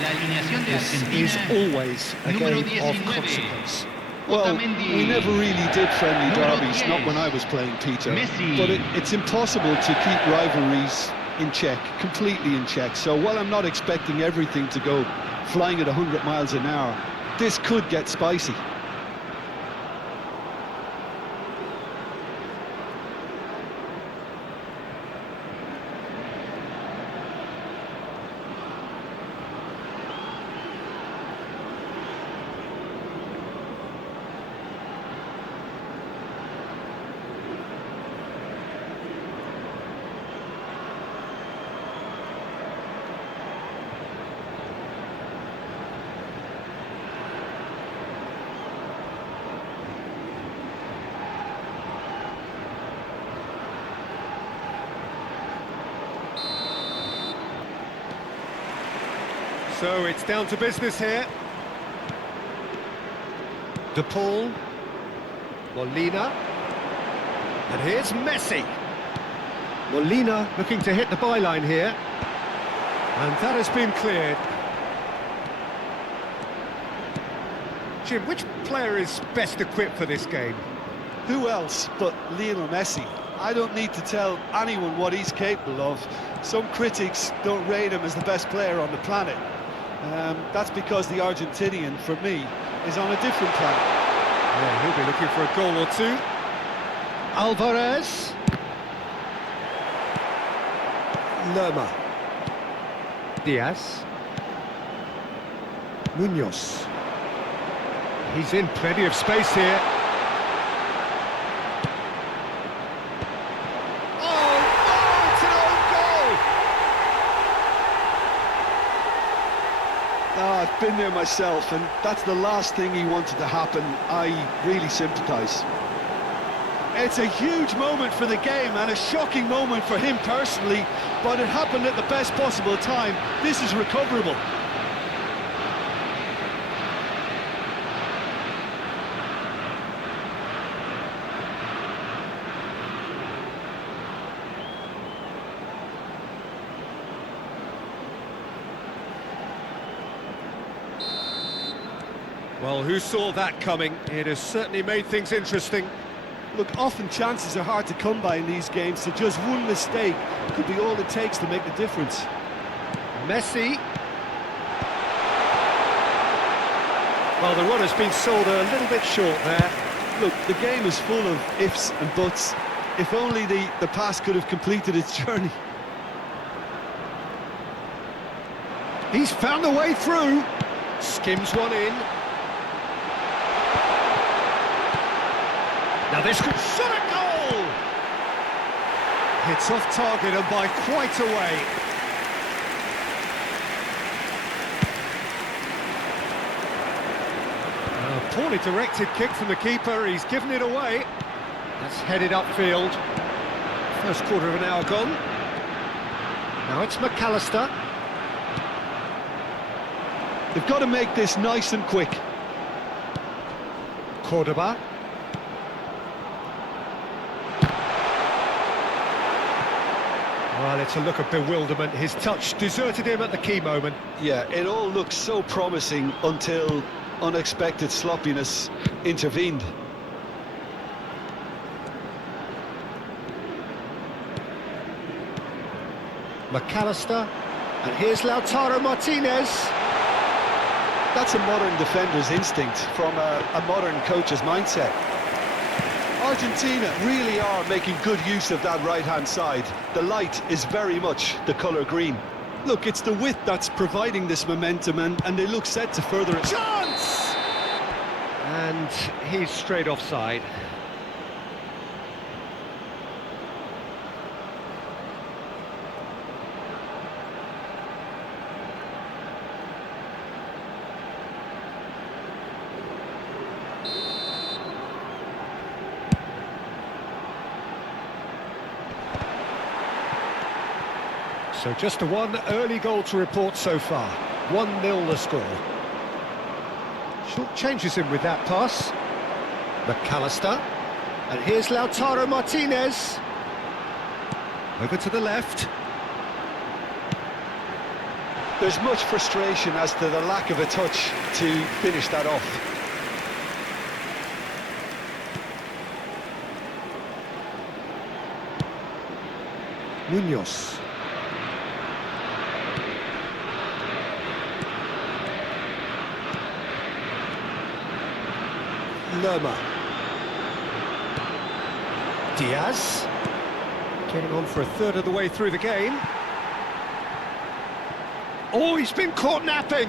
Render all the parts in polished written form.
This is always a game of consequence. Well, we never really did friendly derbies, not when I was playing, Peter. But it's impossible to keep rivalries in check, completely in check. So while I'm not expecting everything to go flying at 100 miles an hour, this could get spicy. So it's down to business here. De Paul, Molina, and here's Messi. Molina looking to hit the byline here, and that has been cleared. Jim, which player is best equipped for this game? Who else but Lionel Messi? I don't need to tell anyone what he's capable of. Some critics don't rate him as the best player on the planet. That's because the Argentinian, for me, is on a different planet. Yeah, he'll be looking for a goal or two. Alvarez. Lerma. Diaz. Munoz. He's in plenty of space here. I've been there myself, and that's the last thing he wanted to happen. I really sympathise. It's a huge moment for the game and a shocking moment for him personally, but it happened at the best possible time. This is recoverable. Well, who saw that coming? It has certainly made things interesting. Look, often chances are hard to come by in these games, so just one mistake could be all it takes to make the difference. Messi. Well, the run has been sold a little bit short there. Look, the game is full of ifs and buts. If only the pass could have completed its journey. He's found the way through. Skims one in. Now this could shot a goal! It's off target and by quite a way. A poorly directed kick from the keeper, he's given it away. That's headed upfield. First quarter of an hour gone. Now it's McAllister. They've got to make this nice and quick. Cordoba. Well, it's a look of bewilderment. His touch deserted him at the key moment. Yeah, it all looks so promising until unexpected sloppiness intervened. McAllister, and here's Lautaro Martinez. That's a modern defender's instinct from a modern coach's mindset. Argentina really are making good use of that right-hand side. The light is very much the colour green. Look, it's the width that's providing this momentum, and they look set to further it. Chance! And he's straight offside. So just one early goal to report so far. 1-0 the score. Short changes him with that pass. McAllister. And here's Lautaro Martinez. Over to the left. There's much frustration as to the lack of a touch to finish that off. Munoz. Lerma. Diaz. Getting on for a third of the way through the game. Oh, he's been caught napping.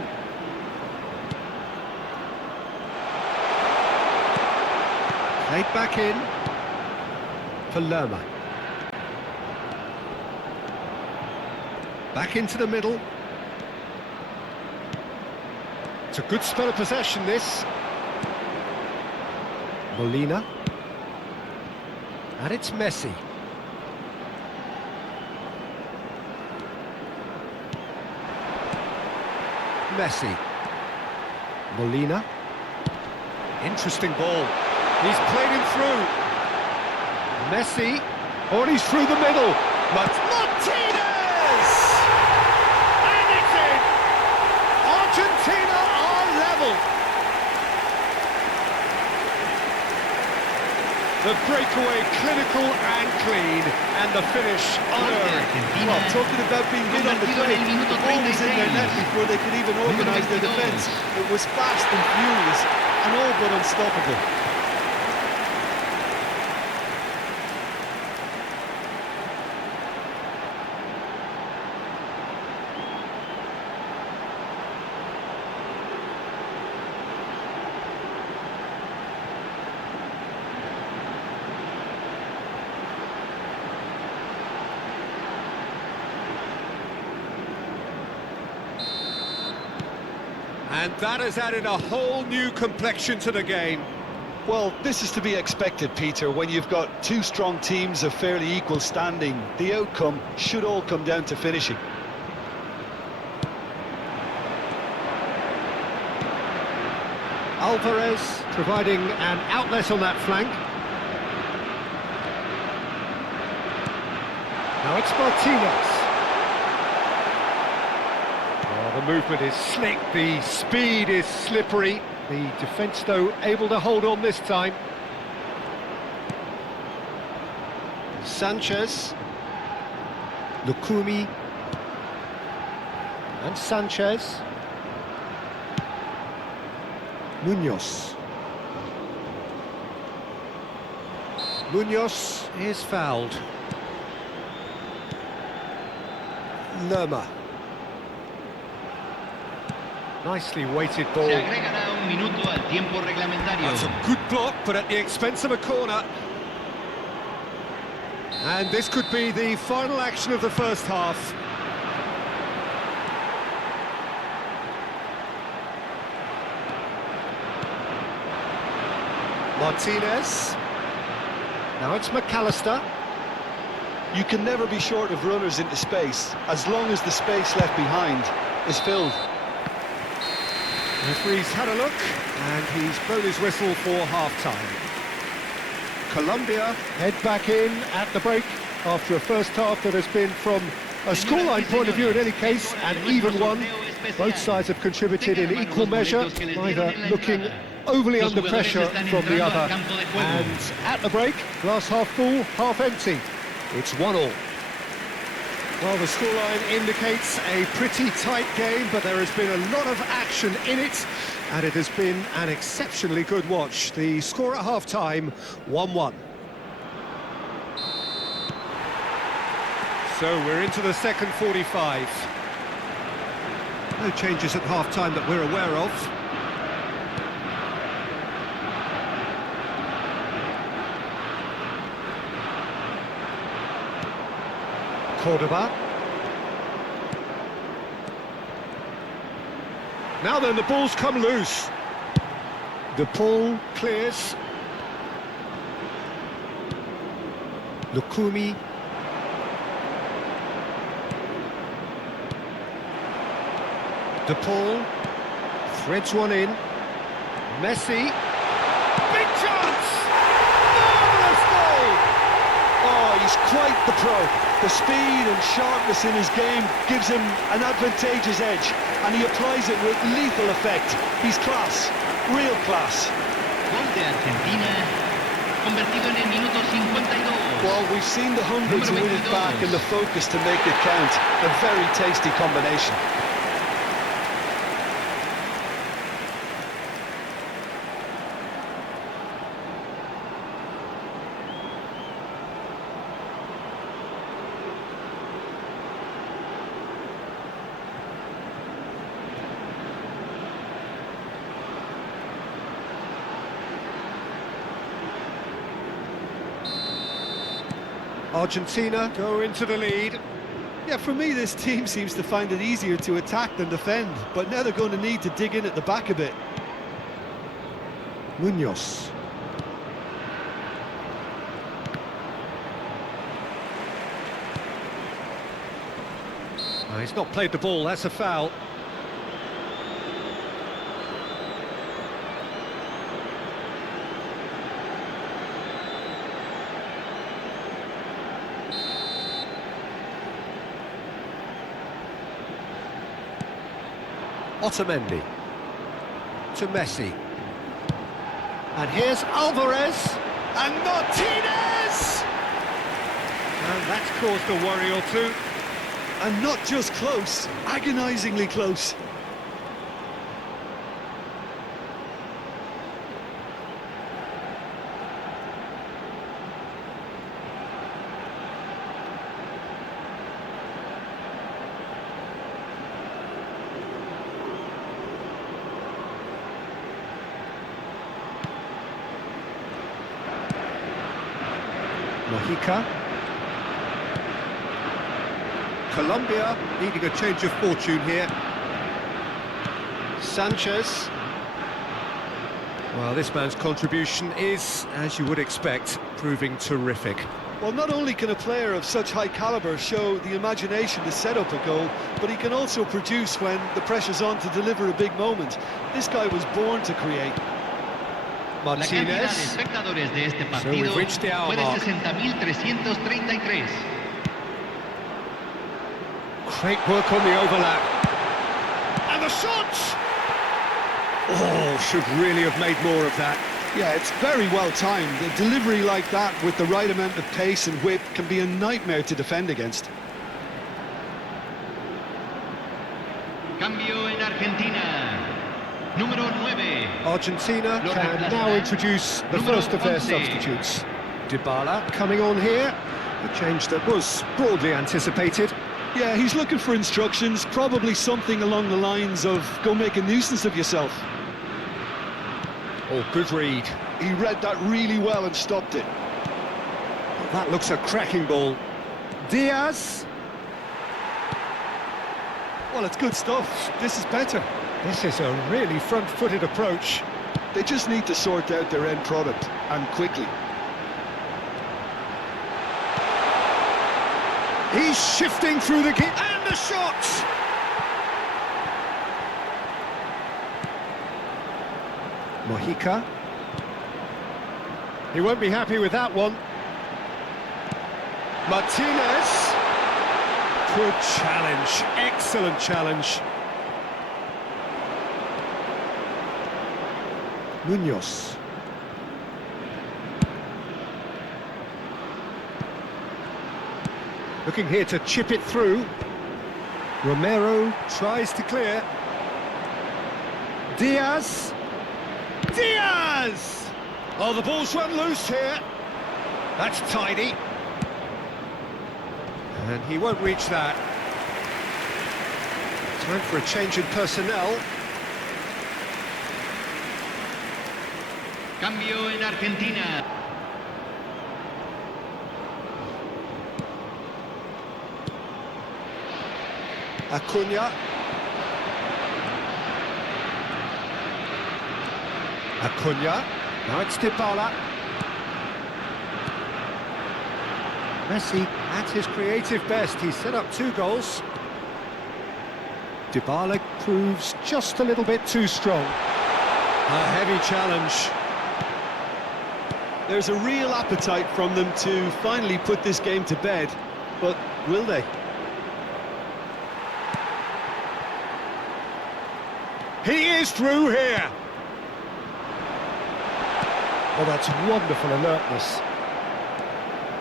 Played back in for Lerma. Back into the middle. It's a good spell of possession, this. Molina. And it's Messi. Messi. Molina. Interesting ball. He's played him through. Messi. Oh, and he's through the middle. Martinez! And it's in! Argentina are level. The breakaway clinical and clean, and the finish unerring. Well, talking about being good on the break, the ball was in their net before they could even organise their defence. It was fast and furious, and all but unstoppable. And that has added a whole new complexion to the game. Well, this is to be expected, Peter. When you've got two strong teams of fairly equal standing, the outcome should all come down to finishing. Alvarez providing an outlet on that flank. Now it's Martinez. Oh, the movement is slick, the speed is slippery. The defence, though, able to hold on this time. Sanchez. Lukumi. And Sanchez. Munoz. Munoz is fouled. Lerma. Nicely weighted ball. Se agregará un minuto al tiempo reglamentario. That's a good block, but at the expense of a corner. And this could be the final action of the first half. Martinez. Now it's McAllister. You can never be short of runners into space, as long as the space left behind is filled. Referee's had a look, and he's blown his whistle for half-time. Colombia head back in at the break after a first half that has been, from a scoreline point of view in any case, an even one. Both sides have contributed in equal measure, neither looking overly under pressure from the other. And at the break, glass half full, half empty. It's 1-1. Well, the scoreline indicates a pretty tight game, but there has been a lot of action in it, and it has been an exceptionally good watch. The score at half-time, 1-1. So we're into the second 45. No changes at half-time that we're aware of. Cordoba. Now then, the ball's come loose. The ball clears. Lukumi. De Paul threads one in. Messi. Big chance! Marvellous goal! Oh, he's quite the pro. The speed and sharpness in his game gives him an advantageous edge, and he applies it with lethal effect. He's class, real class. Gol de Argentina, convertido en el minuto 52. Well, we've seen the hunger to win it back and the focus to make it count. A very tasty combination. Argentina go into the lead. Yeah, for me, this team seems to find it easier to attack than defend, but now they're going to need to dig in at the back a bit. Munoz. Oh, he's not played the ball, that's a foul. Otamendi to Messi, and here's Alvarez and Martinez, and that's caused a worry or two. And not just close, agonisingly close. Mojica. Colombia needing a change of fortune here. Sanchez. Well, this man's contribution is, as you would expect, proving terrific. Well, not only can a player of such high calibre show the imagination to set up a goal, but he can also produce when the pressure's on to deliver a big moment. This guy was born to create. La cantidad de Martinez. espectadores de este So we've partido reached the hour fue de mark. 60.333. Great work on the overlap. And the shot! Oh, should really have made more of that. Yeah, it's very well timed. A delivery like that with the right amount of pace and whip can be a nightmare to defend against. Cambio en Argentina. Número 9. Argentina Lo can reemplazará now introduce the número first of their 11. substitutes. Dybala coming on here. A change that was broadly anticipated. Yeah, he's looking for instructions, probably something along the lines of, go make a nuisance of yourself. Oh, good read. He read that really well and stopped it. That looks a cracking ball. Diaz. Well, it's good stuff. This is better. This is a really front-footed approach. They just need to sort out their end product, and quickly. He's shifting through the kit, and the shot! Mojica. He won't be happy with that one. Martinez. Good challenge, excellent challenge. Munoz. Looking here to chip it through. Romero tries to clear. Diaz. Diaz! Oh, the ball's run loose here. That's tidy. And he won't reach that. Time for a change in personnel. Cambio en Argentina. Acuna. Acuna. Now it's Dybala. Messi at his creative best. He's set up 2 goals. Dybala proves just a little bit too strong. A heavy challenge. There's a real appetite from them to finally put this game to bed, but will they? He is through here. Oh, that's wonderful alertness.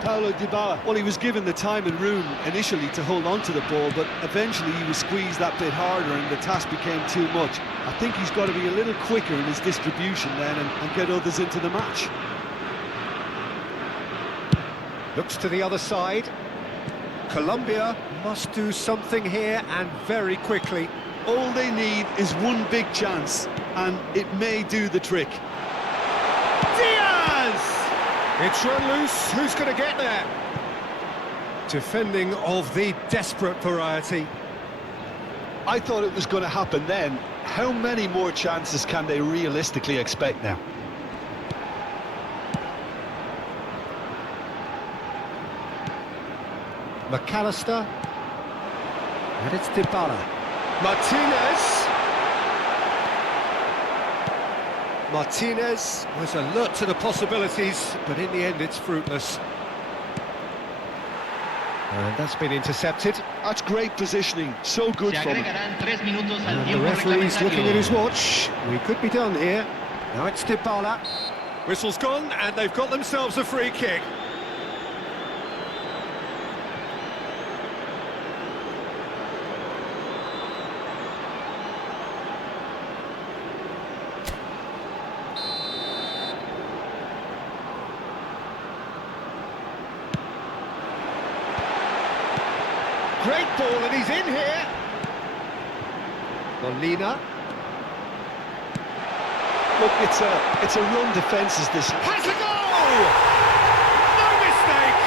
Paulo Dybala, well, he was given the time and room initially to hold on to the ball, but eventually he was squeezed that bit harder and the task became too much. I think he's got to be a little quicker in his distribution then and get others into the match. Looks to the other side. Colombia must do something here, and very quickly. All they need is one big chance, and it may do the trick. Diaz! It's run loose. Who's going to get there? Defending of the desperate variety. I thought it was going to happen then. How many more chances can they realistically expect now? McAllister. And it's Dybala. Martinez was alert to the possibilities, but in the end it's fruitless. And that's been intercepted. That's great positioning, so good for them. And the referee's looking at his watch. We could be done here. Now it's Dybala. Whistle's gone, and they've got themselves a free kick. Great ball, and he's in here. Molina. Look, it's a run defence is this. Has a goal! No mistake!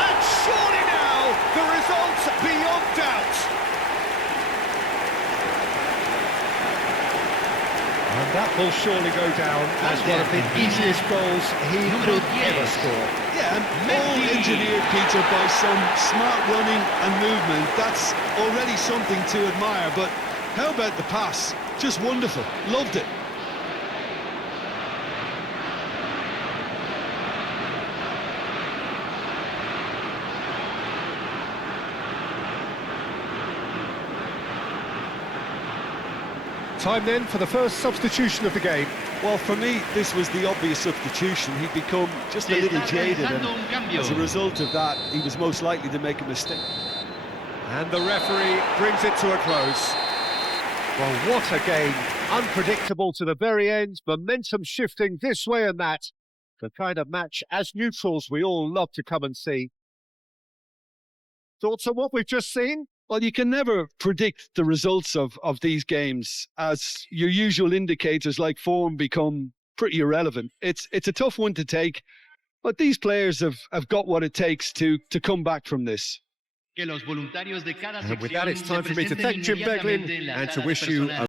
And surely now, the result's beyond doubt. And that will surely go down as one of the easiest goals he could ever score. Yeah, and all engineered, Peter, by some smart running and movement. That's already something to admire, but how about the pass? Just wonderful. Loved it. Time then for the first substitution of the game. Well, for me, this was the obvious substitution. He'd become just a little jaded, and as a result of that, he was most likely to make a mistake. And the referee brings it to a close. Well, what a game. Unpredictable to the very end, momentum shifting this way and that. The kind of match, as neutrals, we all love to come and see. Thoughts on what we've just seen? Well, you can never predict the results of these games, as your usual indicators like form become pretty irrelevant. It's a tough one to take, but these players have got what it takes to come back from this. And with that, it's time for me to thank Jim Beglin and to wish you a